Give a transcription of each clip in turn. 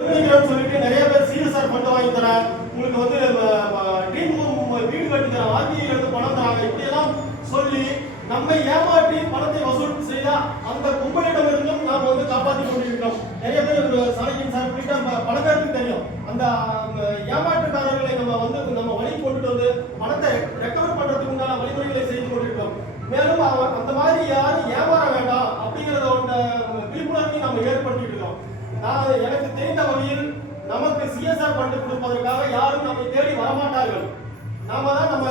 இருக்கிறேன்னு சொல்லிட்டு நிறைய பேர் சிஎஸ்ஆர் ஃபண்ட் வாங்கி தரேன் உங்களுக்கு வந்து ட்ரீம் வீடு கட்டி தரேன் ஆர்பிஐல இருந்து பணம் தராங்க இப்படியெல்லாம் சொல்லி நம்மை ஏமாற்றி பணத்தை வசூல் செய்த அந்த கும்பலிடம் இருந்தும் நாம் வந்து காப்பாற்றி கொண்டிருக்கிறோம். நிறைய பேர் சாலையின் சார் குறித்த பல பேருக்கு தெரியும். அந்த அஹ், ஏமாற்றுக்காரர்களை நம்ம வந்து நம்ம வழி கொண்டுட்டு வந்து பணத்தை ரெக்கவர் பண்றதுக்கு உண்டான வழிமுறைகளை செய்து கொண்டிருக்கிறோம் மேலும் அவ- அந்த மாதிரி யாரும் ஏமாற வேண்டாம் அப்படிங்கிறத ஒன்றை விழிப்புணர்வையும் நம்ம ஏற்படுத்திட்டு இருக்கோம் நான் எனக்கு தெரிந்த வகையில் நமக்கு பண்ணி கொடுப்பதற்காக யாரும் நம்மை தேடி வரமாட்டார்கள். நாம தான் நம்ம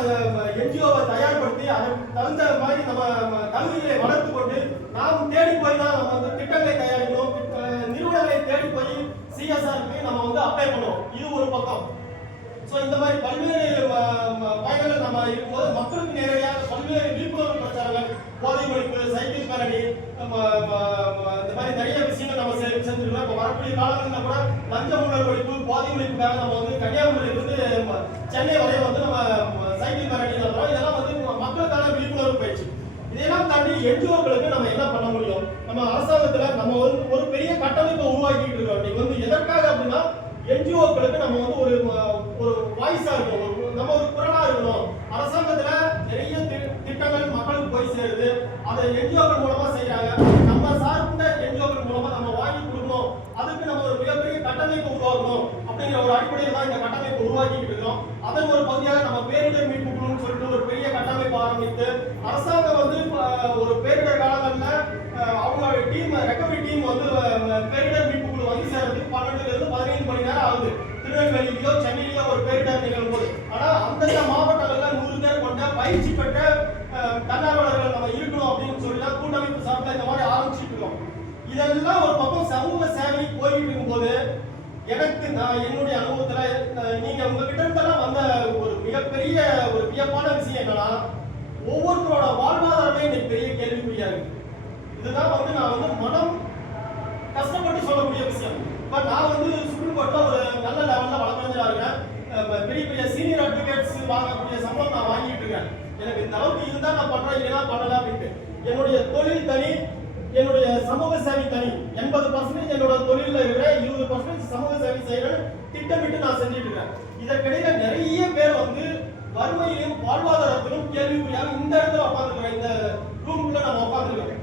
என்ஜிஓவை தயார்படுத்தி அதற்கு தகுந்த மாதிரி நம்ம கல்விகளை தகுதிகளை வளர்த்து கொண்டு நாம் தேடி போய் தான் நம்ம வந்து திட்டங்களை தயாரிக்கணும். நிறுவனங்களை தேடி போய் சிஎஸ்ஆருக்கு நம்ம வந்து அப்ளை பண்ணுவோம். இது ஒரு பக்கம். ஸோ இந்த மாதிரி பல்வேறு பயணங்கள் நம்ம இருக்கும்போது மக்களுக்கு நேரடியாக பல்வேறு விழிப்புணர்வு பிரச்சாரங்கள் போதை ஒழிப்பு சைக்கிள் பேரணி நம்ம இந்த மாதிரி நிறைய விஷயங்கள் நம்ம செ- செஞ்சிருக்கோம். இப்போ வரக்கூடிய காலங்களில் கூட லஞ்ச ஊழல் ஒழிப்பு போதை ஒழிப்புக்காக நம்ம வந்து கன்னியாகுமரியிலிருந்து ம- சென்னை வரைய வந்து நம்ம சைக்கிள் பேரணி நடத்துறோம் இதெல்லாம் வந்து மக்களுக்கான விழிப்புணர்வு பயிற்சி. இதெல்லாம் தாண்டி என்ஜிஓக்களுக்கு நம்ம என்ன பண்ண முடியும்? நம்ம அரசாங்கத்தில் நம்ம ஒரு ஒரு பெரிய கட்டமைப்பை உருவாக்கிட்டு இருக்கோம். இன்னைக்கு வந்து எதற்காக அப்படின்னா என்ஜிஓக்களுக்கு நம்ம வந்து ஒரு ஒரு வாய்ஸா இருக்கணும். ஒரு- நம்ம ஒரு குரலா இருக்கணும். அரசாங்கத்தில் நிறைய திட்டங்கள் மக்களுக்கு போய் சேருது. அதை என்ஜிஓக்கள் மூலமா செய்யறாங்க நம்ம சார்ந்த என்ஜிஓக்கள் மூலமா நம்ம வாங்கி கொடுக்கணும் அதுக்கு நம்ம ஒரு மிகப்பெரிய கட்டமைப்பு உருவாக்கணும் அப்படிங்கிற ஒரு அடிப்படையில் தான் இந்த கட்டமைப்பு உருவாக்கிட்டு இருக்கோம் அதன் ஒரு பகுதியாக நம்ம பேரிடர் மீட்பு குழுன்னு சொல்லிட்டு ஒரு பெரிய கட்டமைப்பு ஆரம்பித்து அரசாங்கம் வந்து ஒரு பேரிடர் காலங்கள்ல அவங்களோட டீம் ரெக்கவரி டீம் வந்து பேரிடர் மீட்பு குழு வந்து சேர்றதுக்கு பன்னெண்டுல இருந்து பதினைந்து மணி நேரம் ஆகுது. திருநெல்வேலியிலோ சென்னையிலோ ஒரு பேரிடர் நிகழும் போது ஆனா அந்தந்த மாவட்ட நூறு பேர் கொண்ட பயிற்சி பெற்ற அஹ், தன்னார்வலர்கள் நம்ம இருக்கணும் அப்படின்னு சொல்லி தான் கூட்டமைப்பு சார்பில் இந்த மாதிரி ஆரம்பிச்சிட்டு இருக்கோம் இதெல்லாம் ஒரு பக்கம் சமூக சேவை போயிட்டு இருக்கும்போது எனக்கு நான் என்னுடைய அனுபவத்துல நீங்கள் நீங்க உங்ககிட்ட இருந்தெல்லாம் வந்த ஒரு மிகப்பெரிய ஒரு வியப்பான விஷயம் என்னன்னா ஒவ்வொருத்தரோட வாழ்வாதாரமே எனக்கு பெரிய கேள்விக்குறியா இருக்கு. இதுதான் வந்து நான் வந்து மனம் கஷ்டப்பட்டு சொல்லக்கூடிய விஷயம். பட் நான் வந்து சுப்ரீம் கோர்ட்ல ஒரு நல்ல லெவல்ல வழக்கறிஞரா இருக்கேன் பெரிய பெரிய சீனியர் அட்வொகேட்ஸ் வாங்கக்கூடிய சம்பளம் நான் வாங்கிட்டு இருக்கேன். எனக்கு இந்த அளவுக்கு இதுதான் நான் பண்றேன் இல்லைனா பண்ணல அப்படின்ட்டு. என்னுடைய தொழில் தனி என்னுடைய சமூக சேவை தனி எண்பது பர்சன்டேஜ் என்னோட தொழில இருக்கிற இருபது பர்சன்டேஜ் சமூக சேவை செய்யறேன்னு திட்டமிட்டு நான் செஞ்சுட்டு இருக்கேன். இதற்கிடையில நிறைய பேர் வந்து வறுமையிலும் வாழ்வாதாரத்திலும் கேள்விக்குறியாக இந்த இடத்துல உட்காந்துருக்கிறேன் இந்த ரூம்குள்ள நம்ம உட்காந்துருக்கோம்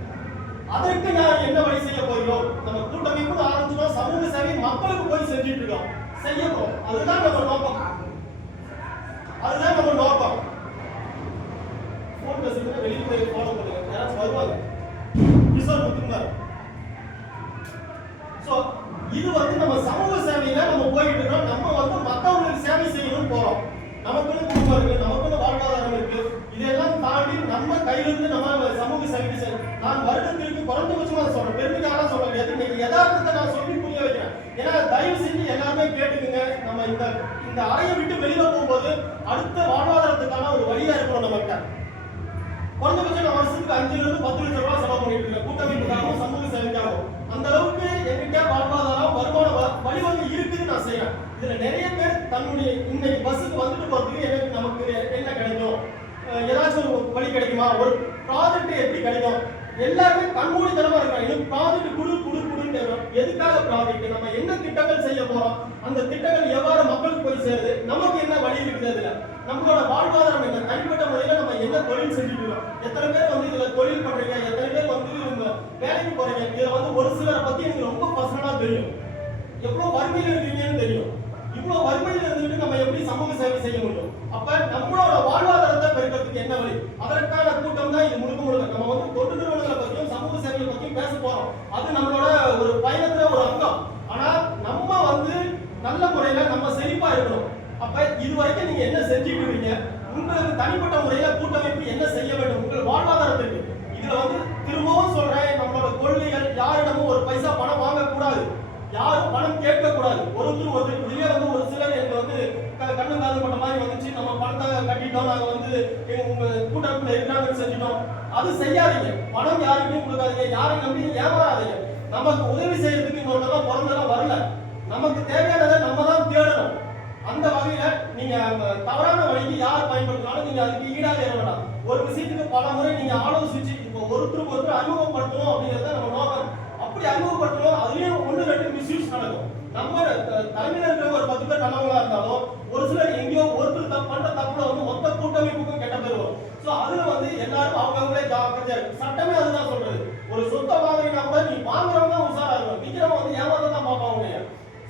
அதற்கு நான் என்ன வழி செய்ய போகிறோம்? நம்ம கூட்டமைப்பு ஆரம்பிச்சோம் சமூக சேவை மக்களுக்கு போய் செஞ்சுட்டு இருக்கோம். செய்ய போறோம் அதுதான் நம்ம நோக்கம். அதுதான் நம்ம நோக்கம். போன் பேசுறது வெளியே போய் ஃபாலோ பண்ணுங்க. யாராச்சும் வருவாங்க. சார் கொடுத்துருந்தாரு. சோ இது வந்து நம்ம சமூக சேவையில நம்ம போயிட்டு இருக்கோம். நம்ம வந்து மற்றவங்களுக்கு சேவை செய்யணும்னு போறோம். நமக்குன்னு குடும்பம் இருக்கு நமக்குன்னு வாழ்வாதாரம் இருக்கு. இதெல்லாம் தாண்டி நம்ம கையிலிருந்து நம்ம சமூக சேவை செய்ய நான் வருடத்திற்கு குறைந்தபட்சமா சொல்றேன். பெருமைக்காக சொல்றேன். எது நீங்க யதார்த்தத்தை நான் சொல்லி புரிய வைக்கிறேன். ஏன்னா தயவு செஞ்சு எல்லாருமே கேட்டுக்குங்க. நம்ம இந்த இந்த அறையை விட்டு வெளியில போகும்போது அடுத்த வாழ்வாதாரத்துக்கான ஒரு வழியா இருக்கணும் நம்மகிட்ட. குறைந்தபட்சம் நான் வருஷத்துக்கு அஞ்சுல இருந்து பத்து லட்சம் ரூபாய் செலவு பண்ணிட்டு இருக்கேன் கூட்டமைப்புக்காகவும் சமூக சேவைக்காகவும் அந்த அளவுக்கு என்கிட்ட வாழ்வாதாரம் வருமான வழிவகை இருக்குது நான் செய்யறேன் இதுல நிறைய பேர் தன்னுடைய இன்னைக்கு பஸ்ஸுக்கு வந்துட்டு போறதுக்கு எனக்கு நமக்கு என்ன கிடைக்கும்? ஏதாச்சும் ஒரு வழி கிடைக்குமா? ஒரு ப்ராஜெக்ட் எப்படி கிடைக்கும்? எல்லாருமே கண்மூடித்தனமா இருக்காங்க. இது ப்ராஜெக்ட் குழு குடு குடுன்னு எதுக்காக ப்ராஜெக்ட் நம்ம என்ன திட்டங்கள் செய்ய போறோம்? அந்த திட்டங்கள் எவ்வாறு மக்களுக்கு போய் சேருது? நமக்கு என்ன வழி இருக்குது அதுல? நம்மளோட வாழ்வாதாரம் வந்து தொழில் செஞ்சுட்டு இருக்கோம்? எத்தனை பேர் வந்து இதுல தொழில் பண்றீங்க? எத்தனை பேர் வந்து வேலைக்கு போறீங்க? இதுல வந்து ஒரு சிலரை பத்தி எனக்கு ரொம்ப பர்சனலா தெரியும். எவ்வளவு வறுமையில இருக்கீங்கன்னு தெரியும். இவ்வளவு வறுமையில இருந்துட்டு நம்ம எப்படி சமூக சேவை செய்ய முடியும்? அப்ப நம்மளோட வாழ்வாதாரத்தை பெருக்கிறதுக்கு என்ன வழி? அதற்கான கூட்டம் தான் இது முழுக்க முழுக்க. நம்ம வந்து தொண்டு நிறுவனங்களை பத்தியும் சமூக சேவையை பத்தியும் பேச போறோம். அது நம்மளோட ஒரு பயணத்துல ஒரு அங்கம். ஆனா நம்ம வந்து நல்ல முறையில நம்ம செழிப்பா இருக்கணும். அப்ப இது வரைக்கும் நீங்க என்ன செஞ்சுட்டு இருக்கீங்க? உங்களுக்கு தனிப்பட்ட முறையில கூட்டமைப்பு என்ன செய்ய வேண்டும்? உங்கள் வாழ்வாதாரத்திற்கு இதுல வந்து திரும்பவும் சொல்றேன் நம்மளோட கொள்கைகள் யாரிடமும் ஒரு பைசா பணம் வாங்கக்கூடாது. யாரும் பணம் கேட்க கூடாது ஒருத்தர் ஒருத்தர் இதுலயே வந்து ஒரு சிலர் எங்க வந்து க- கண்ணு காது பட்ட மாதிரி வந்துச்சு. நம்ம பணத்தை கட்டிட்டோம் நாங்க வந்து எங்க உங்க கூட்டமைப்புல இருக்கிறாங்கன்னு செஞ்சிட்டோம் அது செய்யாதீங்க. பணம் யாருக்குமே கொடுக்காதீங்க. யாரையும் நம்பி ஏமாறாதீங்க. நமக்கு உதவி செய்யறதுக்கு இன்னொருத்தெல்லாம் பிறந்தெல்லாம் வரல. நமக்கு தேவையானதை நம்ம தான் தேடணும். அந்த வகையில நீங்க தவறான வழி பயன்படுத்தினாலும் நீங்க அதுக்கு ஈடாக வேண்டாம் ஒரு விஷயத்துக்கு பல முறை நீங்க ஆலோசிச்சு இப்போ ஒருத்தருக்கு ஒருத்தர் அறிமுகப்படுத்தணும் அப்படிங்கறத நம்ம நோக்கம் அப்படி அறிமுகப்படுத்தணும் அதுலயும் ஒண்ணு ரெண்டு மிஸ்யூஸ் நடக்கும். நம்ம தலைமையில இருக்கிற ஒரு பத்து பேர் நல்லவங்களா இருந்தாலும் ஒரு சிலர் எங்கேயோ ஒருத்தர் தப்பு பண்ற தப்புல வந்து மொத்த கூட்டமைப்புக்கும் கெட்ட பேர் சோ அதுல வந்து எல்லாரும் அவங்கவுங்களே ஜாக்கிரதையா சட்டமே அதுதான் சொல்றது ஒரு சொத்தை வாங்குறீங்கன்னா கூட நீ வாங்குறவங்க தான் உஷாரா இருக்கும் விக்கிறவங்க வந்து ஏமாத்த தான் பார்ப்பாங்க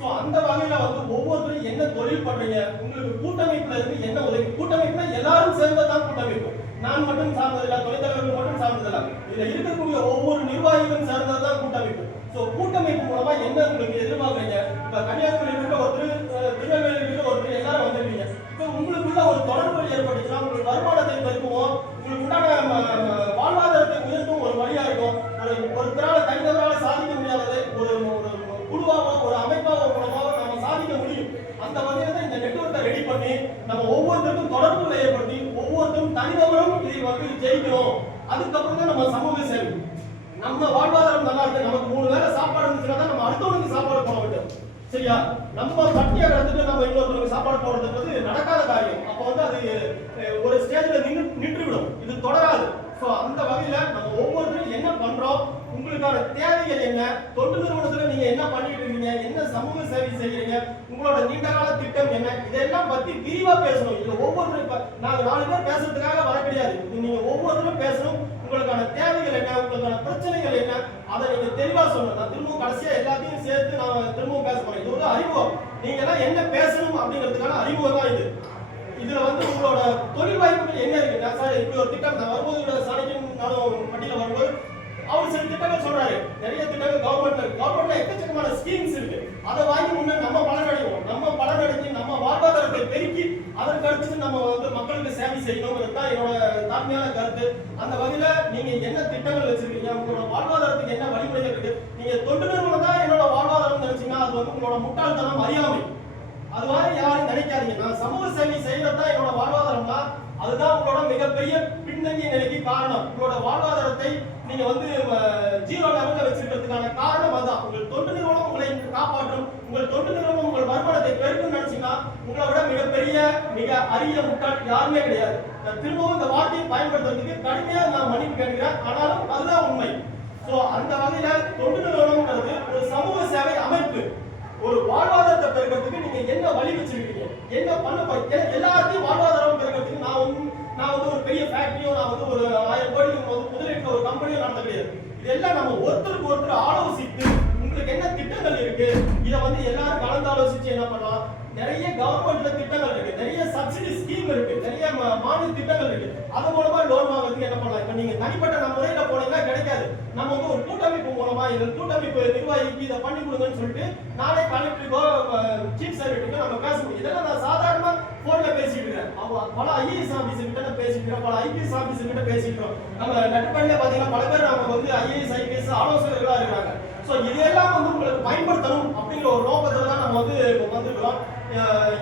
சோ அந்த வகையில வந்து ஒவ்வொருத்தரும் என்ன தொழில் பண்றீங்க. உங்களுக்கு கூட்டமைப்புல இருந்து என்ன உதவி? கூட்டமைப்புல எல்லாரும் சேர்ந்ததான் கூட்டமைப்பு. நான் மட்டும் சார்ந்ததில்ல தொலைத்தலைவர்கள் மட்டும் சார்ந்ததில்ல. இதுல இருக்கக்கூடிய ஒவ்வொரு நிர்வாகிகளும் சேர்ந்ததுதான் கூட்டமைப்பு. சோ கூட்டமைப்பு மூலமா என்ன உங்களுக்கு எதிர்பார்க்கறீங்க? இப்ப கன்னியாகுமரி இருக்க ஒருத்தர் அஹ், திருநெல்வேலி இருக்க ஒருத்தர் எல்லாரும் வந்துருக்கீங்க. இப்ப உங்களுக்குள்ள ஒரு தொடர்பு ஏற்பட்டுச்சுன்னா உங்களுக்கு வருமானத்தை பெருக்குவோம். உங்களுக்கு உண்டான தான் நம்ம சமூக சேவை நம்ம வாழ்வாதாரம் நல்லா இருக்கு நமக்கு மூணு வேளை சாப்பாடு இருந்துச்சுன்னா தான் நம்ம அடுத்தவனுக்கு சாப்பாடு போட வேண்டும். சரியா? நம்ம பட்டியை நடந்துட்டு நம்ம இன்னொருத்தருக்கு சாப்பாடு போடுறதுன்றது நடக்காத காரியம். அப்போ வந்து அது ஒரு ஸ்டேஜ்ல நின்று நின்றுவிடும். இது தொடராது. ஸோ அந்த வகையில நம்ம ஒவ்வொருத்தரும் என்ன பண்றோம்? உங்களுக்கான தேவைகள் என்ன? தொண்டு நிறுவனத்துல நீங்க என்ன பண்ணிட்டு இருக்கீங்க? என்ன சமூக சேவை செய்யறீங்க? உங்களோட நீண்ட கால திட்டம் என்ன? இதெல்லாம் பத்தி விரிவா பேசணும். இது ஒவ்வொருத்தரும் இப்போ நாங்க நாலு பேர் பேசுறதுக்காக வர கிடையாது. நீங்கள் நீங்க ஒவ்வொருத்தரும் பேசணும். உங்களுக்கான தேவைகள் என்ன உங்களுக்கான பிரச்சனைகள் என்ன அதை நீங்க தெளிவா சொல்லணும் நான் திரும்பவும் கடைசியா எல்லாத்தையும் சேர்த்து நான் திரும்பவும் பேச போறேன். இது ஒரு அறிமுகம். நீங்க எல்லாம் என்ன பேசணும் அப்படிங்கிறதுக்கான அறிமுகம் தான் இது. இதுல வந்து உங்களோட தொழில் வாய்ப்புகள் என்ன இருக்கு? நான் சார் இப்படி ஒரு திட்டம் நான் வரும்போது கூட சாணிக்கும் நானும் வண்டியில வரும்போது அவர் சில திட்டங்கள் சொல்றாரு. நிறைய திட்டங்கள் கவர்மெண்ட்ல இருக்கு. கவர்மெண்ட்ல எக்கச்சக்கமான ஸ்கீம்ஸ் இருக்கு. அதை வாங்கி முன்னே நம்ம பலன் அடைவோம் நம்ம பலன் அடைஞ்சு நம்ம வாழ்வாதாரத்தை பெருக்கி அதற்கு அடுத்து நம்ம சேவை செய்யணுங்கிறது தான் என்னோட தாழ்மையான கருத்து. அந்த வகையில நீங்க என்ன திட்டங்கள் வச்சிருக்கீங்க? உங்களோட வாழ்வாதாரத்துக்கு என்ன வழிமுறைகள் இருக்கு? நீங்க தொண்டு நிறுவனம் தான் என்னோட வாழ்வாதாரம் நினைச்சீங்கன்னா அது வந்து உங்களோட முட்டாள்தனம் அறியாமை. அது மாதிரி யாரும் நினைக்காதீங்க. நான் சமூக சேவை செய்யறது தான் என்னோட வாழ்வாதாரம்னா அதுதான் உங்களோட மிகப்பெரிய பின்னங்கிய நிலைக்கு காரணம். உங்களோட வாழ்வாதாரத்தை நீங்க வந்து ஜீரோ லெவல்ல வச்சிருக்கிறதுக்கான காரணம் அதான் உங்கள் தொண்டு நிறுவனம் உங்களை காப்பாற்றும் உங்கள் தொண்டு நிறுவனம் உங்கள் வருமானத்தை பெருக்கும் நினைச்சீங்கன்னா உங்களை விட மிகப்பெரிய மிக அரிய முட்டாள் யாருமே கிடையாது. நான் திரும்பவும் இந்த வார்த்தையை பயன்படுத்துறதுக்கு கடுமையா நான் மன்னிப்பு கேட்கிறேன். ஆனாலும் அதுதான் உண்மை. சோ அந்த வகையில தொண்டு நிறுவனம்ங்கிறது ஒரு சமூக சேவை அமைப்பு. ஒரு வாழ்வாதாரத்தை பெருக்கிறதுக்கு நீங்க என்ன வழி வச்சிருக்கீங்க? என்ன பண்ண போறீங்க? எல்லாத்தையும் வாழ்வாதாரம் பெருக்கிறதுக்கு நான் வந்து நான் வந்து ஒரு பெரிய ஃபேக்டரியோ நான் வந்து ஒரு ஆயிரம் கோடி வந்து ஒரு கம்பெனியோ நடத்த கிடையாது இதெல்லாம் நம்ம ஒருத்தருக்கு ஒருத்தர் ஆலோசித்து என்ன திட்டங்கள் இருக்கு? இதை வந்து எல்லாரும் கலந்து ஆலோசிச்சு என்ன பண்ணலாம்? நிறைய கவர்மெண்ட்ல திட்டங்கள் இருக்கு. நிறைய சப்சிடி ஸ்கீம் இருக்கு. நிறைய மானிய திட்டங்கள் இருக்கு. அது மூலமா லோன் வாங்குறதுக்கு என்ன பண்ணலாம்? இப்ப நீங்க தனிப்பட்ட நம்ம முறையில போனீங்கன்னா கிடைக்காது. நம்ம வந்து ஒரு கூட்டமைப்பு மூலமா இந்த கூட்டமைப்பு நிர்வாகிக்கு இதை பண்ணி கொடுங்கன்னு சொல்லிட்டு நாளை கலெக்டருக்கோ சீஃப் செக்ரட்டரிக்கோ நம்ம பேச முடியும். இதெல்லாம் நான் சாதாரணமா போன்ல பேசிட்டு இருக்கேன். அவங்க பல ஐஏஎஸ் ஆபீசர் கிட்ட நான் பேசிட்டு இருக்கேன். பல ஐபிஎஸ் ஆபீசர் கிட்ட பேசிக்கிறோம் நம்ம நட்பண்ணில பாத்தீங்கன்னா பல பேர் நம்ம வந்து ஐஏஎஸ் ஐபிஎஸ் ஆலோசகர்களா இருக்காங்க ஸோ இதையெல்லாம் வந்து உங்களுக்கு பயன்படுத்தணும் அப்படிங்கிற ஒரு நோக்கத்தில் தான் நம்ம வந்து இப்போ வந்திருக்கிறோம்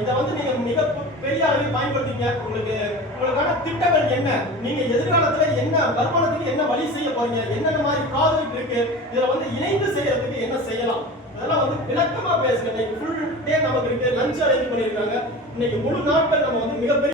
இதை வந்து நீங்கள் மிக பெரிய அளவில் பயன்படுத்திங்க. உங்களுக்கு உங்களுக்கான திட்டங்கள் என்ன? நீங்கள் எதிர்காலத்தில் என்ன வருமானத்துக்கு என்ன வழி செய்ய போறீங்க? என்னென்ன மாதிரி ப்ராஜெக்ட் இருக்கு? இதில் வந்து இணைந்து செய்யறதுக்கு என்ன செய்யலாம்? அதெல்லாம் வந்து விளக்கமாக பேசுகிறேன் இன்னைக்கு ஃபுல் டே நமக்கு இருக்கு. லஞ்ச் அரேஞ்ச் பண்ணியிருக்காங்க. இன்னைக்கு முழு நாட்கள் நம்ம வந்து மிகப்பெரிய